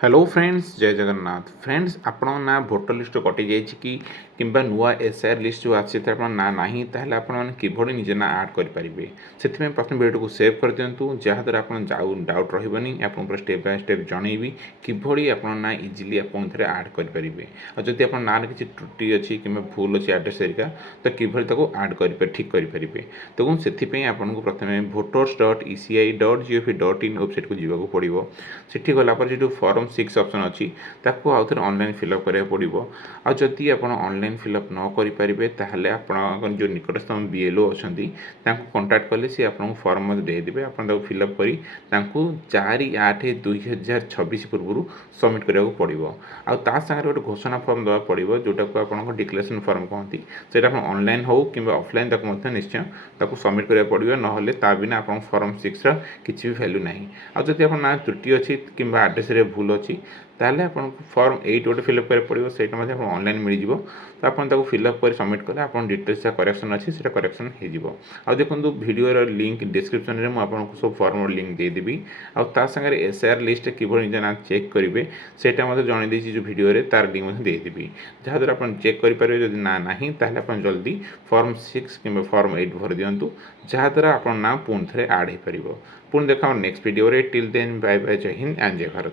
Hello friends जय Jagannath friends आपण ना भोटर लिस्ट कटि जाइए कि किंबा नुआ एसआर लिस्ट जो आसी आप ना नहीं ताहले आपण मैंने किभली निजे ना आड करेंगे से प्रथम वीडियो को सेव कर दिंतु जहाँद्वारा आप डाउट रही आपको स्टेप बाय स्टेप जनईबी किभली आप ना इजिली आप आड करेंगे और जब आप ना किसी त्रुटि अच्छी कि भूल अच्छी आड्रेस एरिका तो किभली आड कर ठीक करेंगे तो से आपको प्रथम voters.eci.gov.in वेबसाइट को जीवा पड़ो सेठी गलापर जो फॉर्म 6 ऑप्शन अच्छी ताकू आउ थे ऑनलाइन फिलअप करा पड़ो आदि आप ऑनलाइन फिलअप न करेंगे ताहले आप जो निकटस्थम बीएलओ अच्छा कंटाक्ट कले सी आपको फॉर्म देदेवे आप फिलअप कर 4/8/2026 पूर्व सबमिट करा पड़ो आ सागर गोटे घोषणा फॉर्म देवा पड़ो जोटा को आप डिक्लेरेशन फॉर्म कहती से ऑनलाइन हो कि ऑफलाइन निश्चय सबमिट करा पड़ो ना ता बिना आप फॉर्म 6 किसी भी वैल्यू ना आदि आप ना त्रुटि अच्छी कि आड्रेस भूल अच्छी ताहले आपन फॉर्म 8 गोटे फिलअप करा पड़ो से ऑनलाइन मिल जाव तो आपको फिलअप कर सबमिट कले आप डिटेल्स जहाँ करेक्शन अच्छी से करेक्शन हो देखो वीडियो लिंक डिस्क्रिप्शन में मुझे सब फॉर्म लिंक देदेवी आगे एसआर लिस्ट किभली निजे ना चेक करेंगे सेटा जन देती जो वीडियो तार लिंक देदेवी जहाँद्वारा आप चेक करेंगे जब ना नहीं ताहले आप जल्दी फॉर्म 6 कि फॉर्म 8 भर दिंतु जहाँद्वारा आप ना पुणी थे आड हो पार पुणी देखा next video till then bye bye जय हिंद एंड जय भारत।